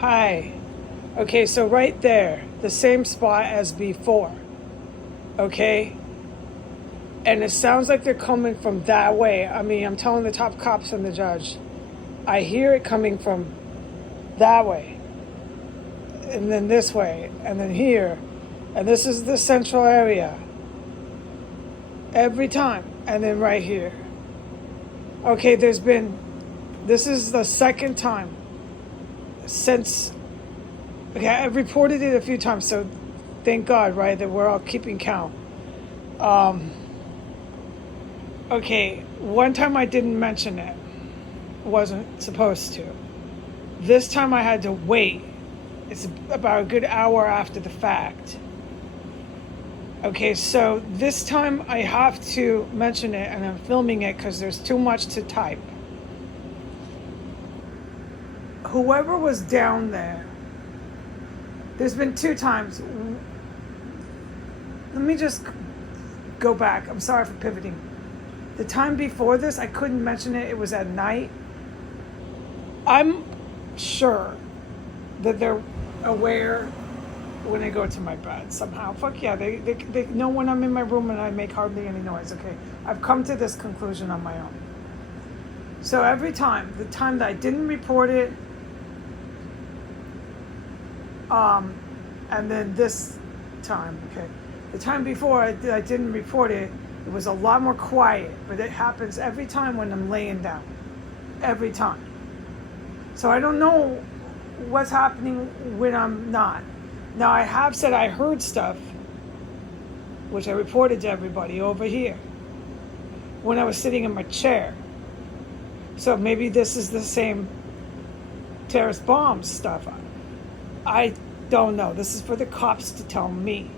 Hi. Okay, so right there, the same spot as before. Okay? And it sounds like they're coming from that way. I mean, I'm telling the top cops and the judge. I hear it coming from that way. And then this way. And then here. And this is the central area. Every time. And then right here. Okay, this is the second time since, okay, I've reported it a few times, so thank God, right, that we're all keeping count. Okay, one time I didn't mention it, wasn't supposed to. This time I had to wait. It's about a good hour after the fact. Okay, so this time I have to mention it, and I'm filming it because there's too much to type. Whoever was down there's been 2 times. Let me just go back. I'm sorry for pivoting. The time before this, I couldn't mention it. It was at night. I'm sure that they're aware when I go to my bed somehow. Fuck yeah, they know when I'm in my room and I make hardly any noise. Okay, I've come to this conclusion on my own. So every time, the time that I didn't report it, and then this time, okay, the time before I didn't report it, it was a lot more quiet, but it happens every time when I'm laying down, every time. So I don't know what's happening when I'm not. Now, I have said I heard stuff, which I reported to everybody over here, when I was sitting in my chair. So maybe this is the same terrorist bomb stuff. I don't know. This is for the cops to tell me.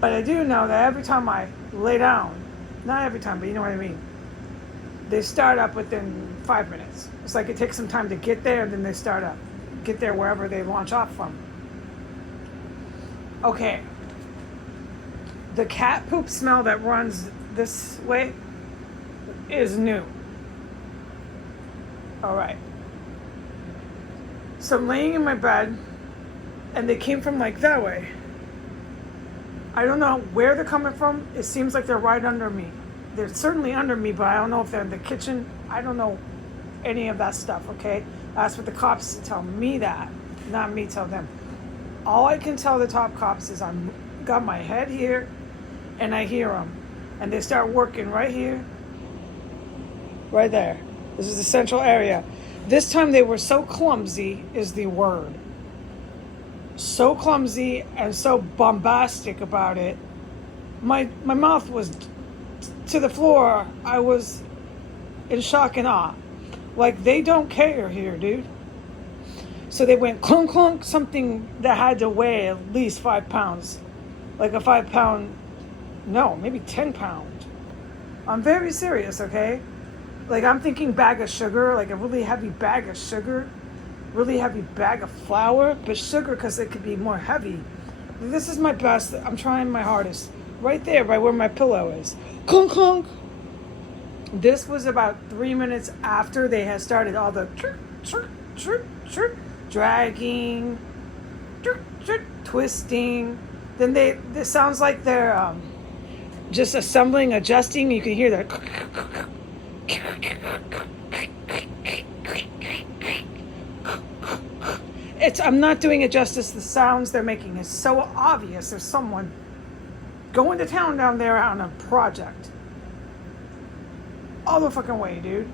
But I do know that every time I lay down, not every time, but you know what I mean, they start up within 5 minutes. It's like it takes some time to get there, and then they start up. Get there wherever they launch off from. Okay. The cat poop smell that runs this way is new. All right. So I'm laying in my bed, and they came from like that way. I don't know where they're coming from. It seems like they're right under me. They're certainly under me, but I don't know if they're in the kitchen. I don't know any of that stuff, okay? That's what the cops tell me that, not me tell them. All I can tell the top cops is I'm got my head here, and I hear them. And they start working right here, right there. This is the central area. This time they were so clumsy is the word. So clumsy and so bombastic about it. My mouth was to the floor. I was in shock and awe. Like, they don't care here, dude. So they went clunk, clunk, something that had to weigh at least 5 pounds. Like a 5 pound, no, maybe 10 pound. I'm very serious, okay? Like, I'm thinking bag of sugar, like a really heavy bag of sugar, really heavy bag of flour, but sugar because it could be more heavy. This is my best. I'm trying my hardest. Right there, right where my pillow is. Clunk, clunk. This was about 3 minutes after they had started all the chirp, chirp, chirp, chirp, dragging, chirp, chirp, twisting. Then this sounds like they're just assembling, adjusting. You can hear that. I'm not doing it justice. The sounds they're making is so obvious. There's someone going to town down there on a project. All the fucking way, dude.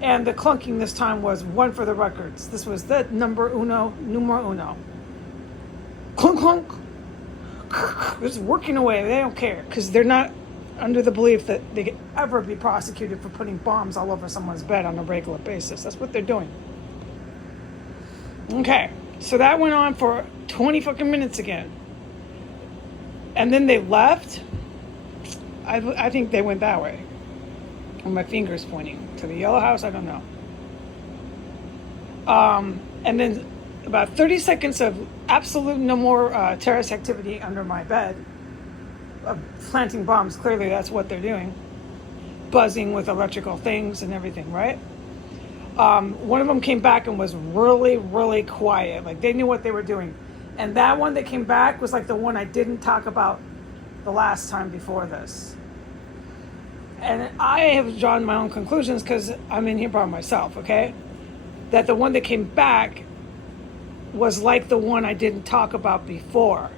And the clunking this time was one for the records. This was the numero uno. Clunk, clunk. It's working away. They don't care because they're not under the belief that they could ever be prosecuted for putting bombs all over someone's bed on a regular basis. That's what they're doing. Okay, so that went on for 20 fucking minutes again. And then they left. I think they went that way. And my finger's pointing to the yellow house. I don't know. And then about 30 seconds of absolute no more terrorist activity under my bed. Planting bombs. Clearly that's what they're doing. Buzzing with electrical things and everything, right? One of them came back and was really, really quiet. Like they knew what they were doing. And that one that came back was like the one I didn't talk about the last time before this. And I have drawn my own conclusions because I'm in here by myself, okay? That the one that came back was like the one I didn't talk about before.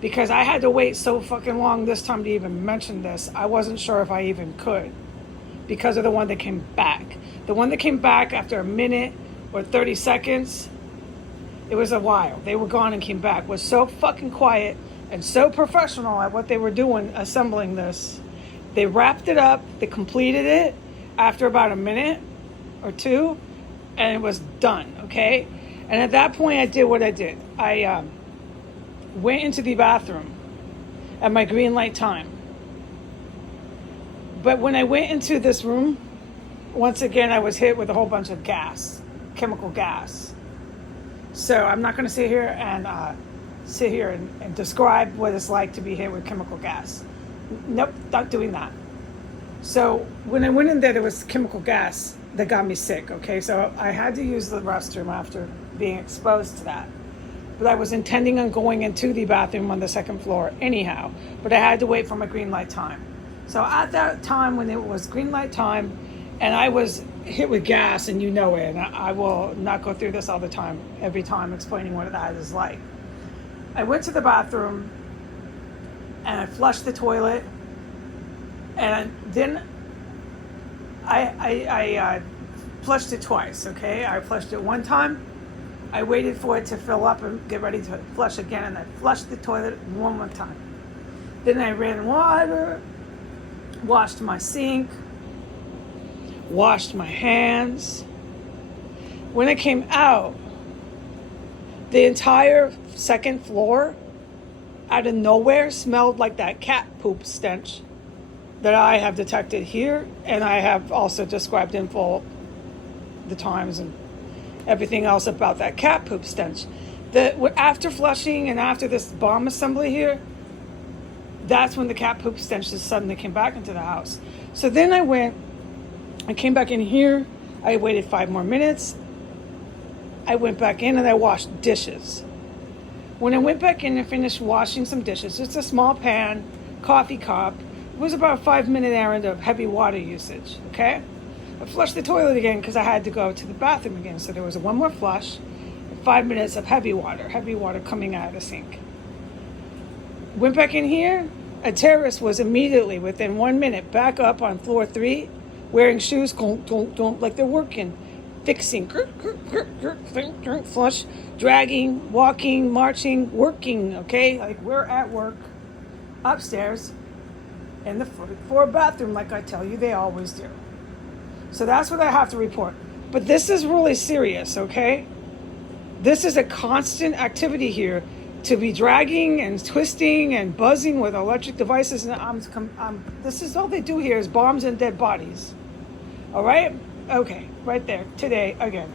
Because I had to wait so fucking long this time to even mention this. I wasn't sure if I even could. Because of the one that came back. The one that came back after a minute or 30 seconds, it was a while. They were gone and came back. Was so fucking quiet and so professional at what they were doing, assembling this. They wrapped it up. They completed it after about a minute or two, and it was done, okay? And at that point, I did what I did. I went into the bathroom at my green light time. But when I went into this room, once again, I was hit with a whole bunch of gas, chemical gas. So I'm not going to sit here and describe what it's like to be hit with chemical gas. Nope, not doing that. So when I went in there was chemical gas that got me sick, okay? So I had to use the restroom after being exposed to that. But I was intending on going into the bathroom on the second floor anyhow. But I had to wait for my green light time. So at that time when it was green light time and I was hit with gas, and you know it, and I will not go through this all the time, every time explaining what that is like. I went to the bathroom and I flushed the toilet, and then I flushed it twice, okay? I flushed it one time, I waited for it to fill up and get ready to flush again, and I flushed the toilet one more time. Then I ran water, washed my sink, washed my hands. When I came out, the entire second floor, out of nowhere, smelled like that cat poop stench that I have detected here, and I have also described in full the times and everything else about that cat poop stench. After flushing and after this bomb assembly here, that's when the cat poop stench just suddenly came back into the house. So then I came back in here, I waited 5 more minutes, I went back in and I washed dishes. When I went back in and finished washing some dishes, just a small pan, coffee cup, it was about a 5-minute errand of heavy water usage, okay? I flushed the toilet again because I had to go to the bathroom again, so there was one more flush, and 5 minutes of heavy water coming out of the sink. Went back in here, a terrorist was immediately, within 1 minute, back up on floor 3, wearing shoes, like they're working, fixing, flush, dragging, walking, marching, working, okay? Like we're at work, upstairs, in the floor bathroom, like I tell you, they always do. So that's what I have to report. But this is really serious, okay? This is a constant activity here to be dragging and twisting and buzzing with electric devices. And this is all they do here is bombs and dead bodies. All right? Okay, right there. Today, again.